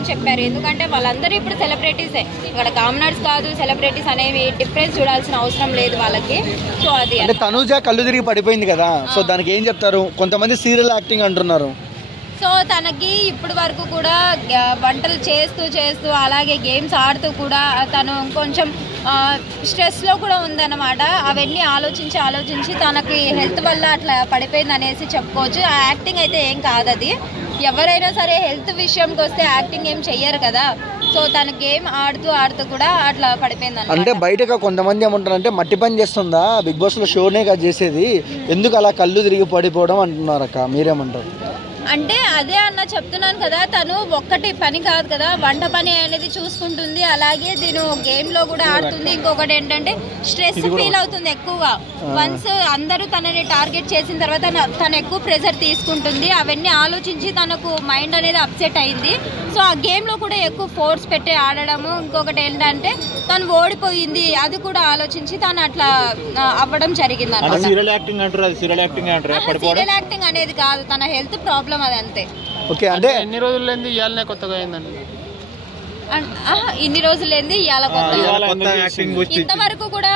అని చెప్పారు. ఎందుకంటే వాళ్ళందరూ ఇప్పుడు సెలబ్రిటీసే, ఇక్కడ కామనర్స్ కాదు. సెలబ్రిటీస్ అనేవి డిఫరెన్స్ చూడాల్సిన అవసరం లేదు వాళ్ళకి. సో అది తనూజ కళ్ళు తిరిగి పడిపోయింది కదా, సో దానికి ఏం చెప్తారు? కొంతమంది సీరియల్ యాక్టింగ్ అంటున్నారు. సో తనకి ఇప్పటి వరకు కూడా వంటలు చేస్తూ అలాగే గేమ్స్ ఆడుతూ కూడా తను కొంచెం స్ట్రెస్లో కూడా ఉందన్నమాట. అవన్నీ ఆలోచించి తనకి హెల్త్ వల్ల అట్లా పడిపోయింది అనేసి చెప్పుకోవచ్చు. ఆ యాక్టింగ్ అయితే ఏం కాదు. అది ఎవరైనా సరే హెల్త్ విషయంకి వస్తే యాక్టింగ్ ఏం చెయ్యరు కదా. సో తన గేమ్ ఆడుతూ కూడా అట్లా పడిపోయింది. అంటే బయటగా కొంతమంది ఏమంటారంటే మట్టి పని చేస్తుందా, బిగ్ బాస్ లో షోనే కదా చేసేది, ఎందుకు అలా కళ్ళు తిరిగి పడిపోవడం అంటున్నారు అక్క, మీరేమంటారు? అంటే అదే అన్న చెప్తున్నాను కదా, తను ఒక్కటి పని కాదు కదా, వంట పని అనేది చూసుకుంటుంది, అలాగే దీని గేమ్ లో కూడా ఆడుతుంది. ఇంకొకటి ఏంటంటే స్ట్రెస్ ఫీల్ అవుతుంది ఎక్కువగా. వన్స్ అందరూ తనని టార్గెట్ చేసిన తర్వాత తను ఎక్కువ ప్రెజర్ తీసుకుంటుంది. అవన్నీ ఆలోచించి తనకు మైండ్ అనేది అప్సెట్ అయింది. సో ఆ గేమ్ లో కూడా ఎక్కువ ఫోర్స్ పెట్టి ఆడడము. ఇంకొకటి ఏంటంటే తను ఓడిపోయింది, అది కూడా ఆలోచించి తను అట్లా అవ్వడం జరిగింది అన్నమాట. సీరియల్ యాక్టింగ్ అనేది కాదు, తన హెల్త్ ప్రాబ్లం అది అంతే. ఓకే, అంటే ఎన్ని రోజులైంది ఇయాలనే కొత్తగా అయిందండి? ఇన్ని రోజులేంది ఇవాళ కొత్త. ఇంతవరకు కూడా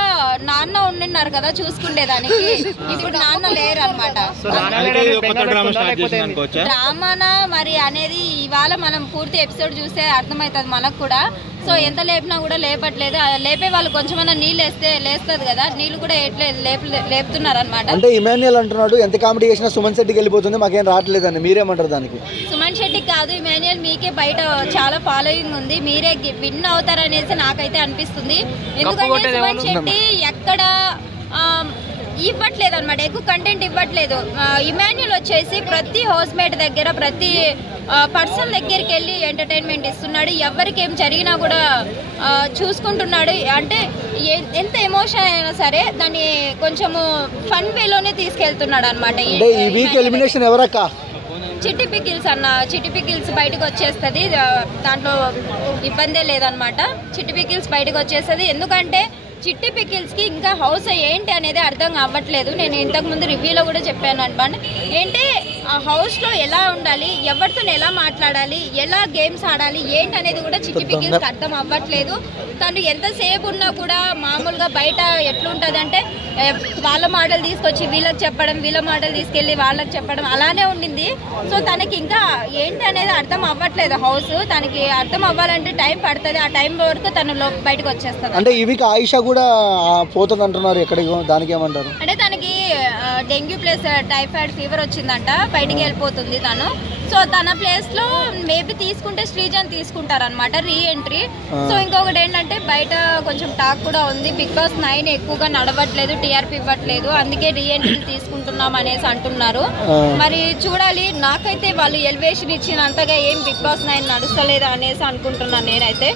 నాన్న ఉండిన్నారు కదా చూసుకుండేదానికి, ఇప్పుడు నాన్న లేరు అనమాట. డ్రామానా మరి అనేది ఇవాళ మనం పూర్తి ఎపిసోడ్ చూస్తే అర్థమవుతుంది మనకు కూడా. సో ఎంత లేపినా కూడా లేపట్లేదు. లేపే వాళ్ళు కొంచెమన్నా నీళ్ళు వేస్తే లేస్తుంది కదా, నీళ్ళు కూడా లేపుతున్నారు అనమాట. అంటే ఇమాన్యుయల్ అంటున్నాడు ఎంత కామెడీ చేసినా సుమన్ శెట్టికి వెళ్ళిపోతుంది, మాకేం రావట్లేదండి, మీరేమంటారు దానికి? సుమన్ శెట్టికి కాదు, ఇమాన్యుయల్ మీకే బయట చాలా ఫాలోయింగ్ ఉంది, మీరే విన్ అవుతారనేసి నాకైతే అనిపిస్తుంది. ఎందుకంటే సుమన్ శెట్టి ఎక్కడ ఇవ్వట్లేదు అనమాట, ఎక్కువ కంటెంట్ ఇవ్వట్లేదు. ఇమాన్యుయల్ వచ్చేసి ప్రతి హౌస్ మేట్ దగ్గర ప్రతి పర్సన్ దగ్గరికి వెళ్ళి ఎంటర్టైన్మెంట్ ఇస్తున్నాడు. ఎవరికి ఏం జరిగినా కూడా చూసుకుంటున్నాడు. అంటే ఎంత ఎమోషన్ అయినా సరే దాన్ని కొంచెము ఫన్ వేలోనే తీసుకెళ్తున్నాడు అనమాట. ఈ వీక్ ఎలిమినేషన్ ఎవరక్క? చిట్టి పికిల్స్ అన్న, చిట్టి పికిల్స్ బయటకు వచ్చేస్తుంది, దాంట్లో ఇబ్బందే లేదనమాట. చిట్టి పికిల్స్ బయటకు వచ్చేస్తుంది. ఎందుకంటే చిట్టి పికిల్స్ కి ఇంకా హౌస్ ఏంటి అనేది అర్థం అవ్వట్లేదు. నేను ఇంతకు ముందు రివ్యూలో కూడా చెప్పాను అనమాట. ఏంటి ఆ హౌస్ లో ఎలా ఉండాలి, ఎవరితో ఎలా మాట్లాడాలి, ఎలా గేమ్స్ ఆడాలి ఏంటి అనేది కూడా చిట్టి పికిల్స్ కి అర్థం అవ్వట్లేదు. తను ఎంతసేపు ఉన్నా కూడా మామూలుగా బయట ఎట్లుంటది అంటే వాళ్ళ మాటలు తీసుకొచ్చి వీళ్ళకి చెప్పడం, వీళ్ళ మాటలు తీసుకెళ్లి వాళ్ళకి చెప్పడం, అలానే ఉండింది. సో తనకి ఇంకా ఏంటి అనేది అర్థం అవ్వట్లేదు హౌస్. తనకి అర్థం అవ్వాలంటే టైం పడుతుంది. ఆ టైం వరకు తను బయటకు వచ్చేస్తుంది. అంటే ఈ వీక్ ఆయిషా కూడా పోతుంది అంటున్నారు, ఎక్కడికి, దానికి ఏమంటారు? అంటే తనకి డెంగ్యూ ప్లస్ టైఫాయిడ్ ఫీవర్ వచ్చిందంట, బయటికి వెళ్ళిపోతుంది తను. సో తన ప్లేస్ లో మేబీ తీసుకుంటే శ్రీజన్ తీసుకుంటారనమాట రీ ఎంట్రీ. సో ఇంకొకటి ఏంటంటే బయట కొంచెం టాక్ కూడా ఉంది, బిగ్ బాస్ 9 ఎక్కువగా నడవట్లేదు, టీఆర్పీ ఇవ్వట్లేదు, అందుకే రీ ఎంట్రీ తీసుకుంటున్నాం అనేసి అంటున్నారు. మరి చూడాలి. నాకైతే వాళ్ళు ఎలివేషన్ ఇచ్చినంతగా ఏం బిగ్ బాస్ 9 నడుస్తలేదు అనేసి అనుకుంటున్నాను నేనైతే.